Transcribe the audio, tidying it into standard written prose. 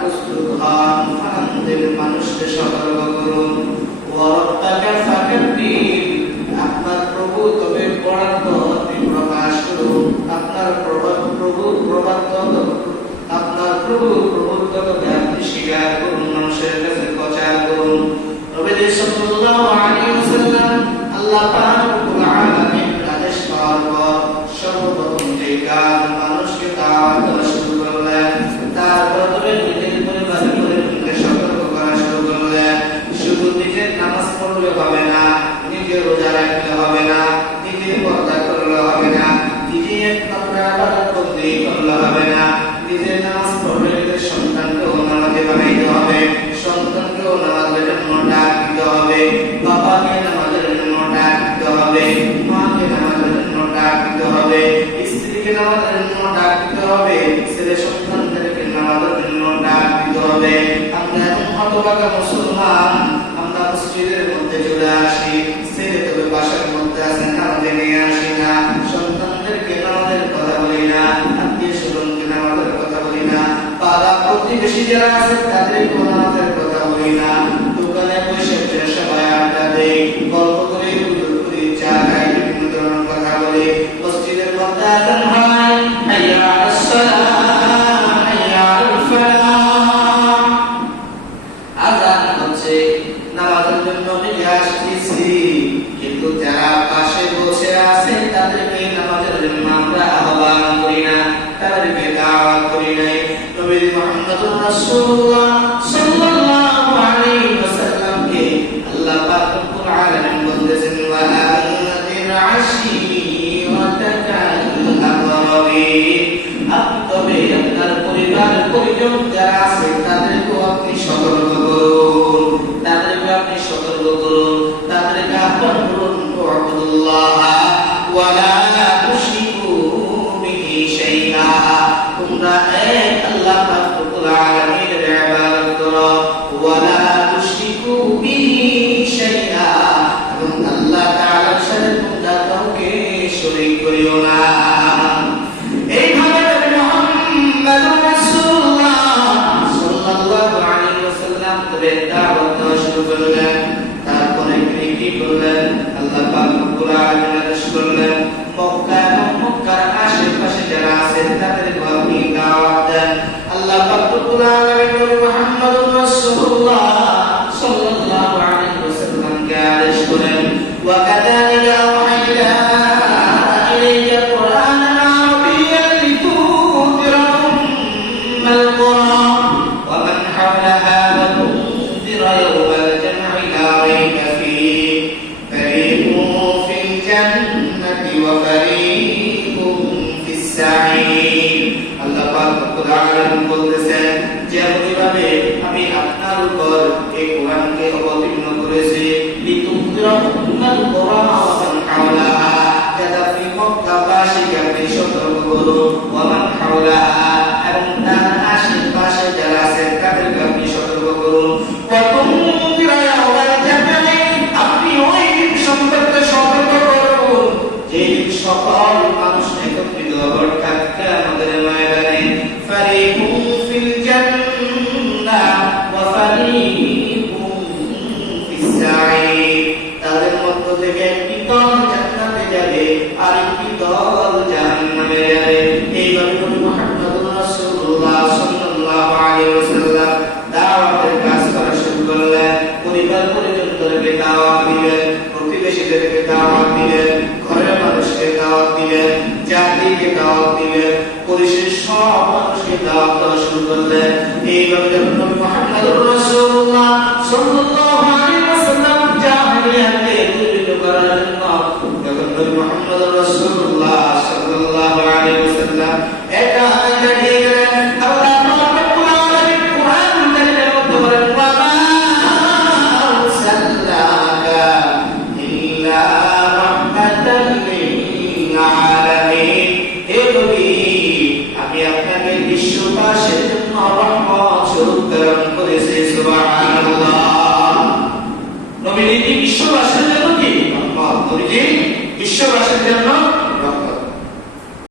প্রস্তুত হন, ফান্দির মানুষকে সতর্ক করুন, ওয়ারাব্বাকা ফাকাব্বির, আপনার প্রভু তবে বরাদ্দ আপনি প্রকাশ করুন, আপনার প্রভুত্বকে আপনি স্বীকার করুন, মানুষের কাছে প্রচার করুন। নবী সাল্লাল্লাহু আলাইহি ওয়াসাল্লাম আল্লাহ পাক রব্বুল আলামিন আদেশ পাওয়ার পর সর্বপ্রথম যে কাজ মানুষকে দাওয়াত দেওয়া শুরু করলেন, তারপর তবে নিজের পরিবারকে সতর্ক করা শুরু করলেন। শুধু নিজের নামাজ পড়লে হবে না, নিজে রোজা রাখলে হবে না, নিজে পর্দা করলে হবে না, নিজে ইবাদতবন্দি করলে হবে না, নিজের নামাজ পড়লে নিজের সন্তানকেও নামাজে বানাইতে হবে, সন্তানকেও নামাজের জন্য ডাক দিতে হবে, বাবাকে নামাজের জন্য ডাক দিতে হবে, মাকে নামাজের জন্য ডাক দিতে হবে, স্ত্রীকে নামাজের জন্য ডাক দিতে হবে, ছেলে সন্তানদেরকে নামাজের জন্য ডাক দিতে হবে। আমরা এখন হতভাগা মুসলমান, আমরা মসজিদের মধ্যে চলে আসি, ছেলে তবে বাসার মধ্যে আছে, নামাজে নিয়ে আসি না, সন্তানদেরকে নামাজের কথা বলি না, আত্মীয় স্বজনকে নামাজের কথা বলি না, পাড়া প্রতিবেশী যারা আছে তাদেরকে নামাজের কথা বলি না, দোকানে বসে সবাই আড্ডা দেই, গল্প করে চা খাই, বিভিন্ন ধরনের কথা বলি, মসজিদের মধ্যে আযান হয়, হাইয়া আলাস সালাহ হাইয়া আলাল ফালাহ, আযান হচ্ছে, নামাজের জন্য নিয়ে আসতেছি, কিন্তু যারা পাশে বসে আছে তাদেরকে নামাজের জন্য আমরা আহ্বান করি না, তাদেরকে দাওয়াত করি নাই। নবী মুহাম্মদুর রাসূলুল্লাহ সাল্লাল্লাহু আলাইহি ওয়াসাল্লামকে আল্লাহ পাক রব্বুল আলামিন বলেছেন, ওয়া আনজির আশীরাতাকাল আকরাবিন, আপনি তবে আপনার পরিবার পরিজন যারা আছে তাদেরকে আপনি সতর্ক করুন, তাদেরকে আহ্বান করুন, ওয়াবুদুল্লাহ ওয়া লা তুশরিকু বিহি শাইআ, তোমরা এক আল্লাহ পাক রব্বুল আলামিনের ইবাদত করো, ওয়া লা তুশরিকু বিহি শাইআ, এবং আল্লাহ তাআলার সাথে তোমরা কাউকে শরীক করিও না। এইভাবে মুহাম্মদুর রাসূলুল্লাহ সাল্লাল্লাহু আলাইহি ওয়াসাল্লাম তবে দাওয়াত দেওয়া শুরু করলেন। তারপরে তিনি কি করলেন? আল্লাহ পাক রব্বুল আলামিন আদেশ করলেন, মক্কা এবং মক্কার আশেপাশে যারা আছেন তাদেরকে আপনি দাওয়াত দেন। আল্লাহ পাক রব্বুল আলামিন মুহাম্মদুর রাসূলুল্লাহ সাল্লাল্লাহু আলাইহি ওয়াসাল্লামকে আদেশ করেন, ওয়া কাযালিকা আওহাইনা ইলাইকা কুরআনান আরাবিয়্যান লিতুনযিরা উম্মাল কুরা ওয়া মান হাওলাহা ওয়া তুনযিরা ইয়াওমাল জাম'i লা রাইবা ফীহি, ফারীকুন ফিল জান্নাতি ওয়া ফারীকুন ফিস সাঈর। আল্লাহ পাক রব্বুল আলামিন বলতেছেন, যেভাবে আমি আপনার উপর এই কোরআনকে অবতীর্ণ করেছি, লিতুনযিরা উম্মাল কুরা ওয়া মান হাওলাহা, যাতে আপনি মক্কাবাসীকে আপনি সতর্ক করুন, ওয়া মান হাওলাহা, এবং তার আশেপাশে যারা আছে তাদেরকে আপনি সতর্ক করুন, ওয়া তুনযিরা ইয়াওমাল জাম'i, আপনি ওই দিন সম্পর্কে সতর্ক করুন যেই দিন সকল মানুষ একত্রিত হবে, অর্থাৎ কিয়ামতের ময়দানে। ফারীকুন ফিল জান্নাহ ওয়া ফারীকুন ফিস সাঈর, তাদের মধ্য থেকে একটি দল জান্নাতে যাবে আর একটি দল জাহান্নামে যাবে। এইভাবে মুহাম্মদুর রাসূলুল্লাহ সাল্লাল্লাহু আলাইহি ওয়াসাল্লাম দাওয়াতের কাজ করা শুরু করলেন। পরিবার পরিজনদেরকে দাওয়াত দিলেন, প্রতিবেশীদেরকে দাওয়াত দিলেন, ঘরের মানুষকে দাওয়াত দিলেন, জাতিকে দাওয়াত দিলেন, পরিশেষে সব মানুষকে দাওয়াত দেওয়া শুরু করলেন। এইভাবে যখন মুহাম্মদুর রাসূলুল্লাহ সাল্লাল্লাহু আলাইহি ওয়াসাল্লাম জাহিলিয়াতকে দূরীভূত করার জন্য যখন মুহাম্মদুর রাসূলুল্লাহ সাল্লাল্লাহু আলাইহি ওয়াসাল্লাম একা দাঁড়িয়ে গেলেন, আল্লাহ পাক রব্বুল আলামিন কুরআন কারীমের মধ্যে বলেন, ওয়া মা আরসালনাকা ইল্লা রাহমাতাল লিল আলামিন, হে নবী আমি আপনাকে বিশ্ববাসীর জন্য রহমত স্বরূপ প্রেরণ করেছি। সুবহানাল্লাহ। নবী বিশ্ববাসীর জন্য কি রহমত, নবী বিশ্ববাসীর জন্য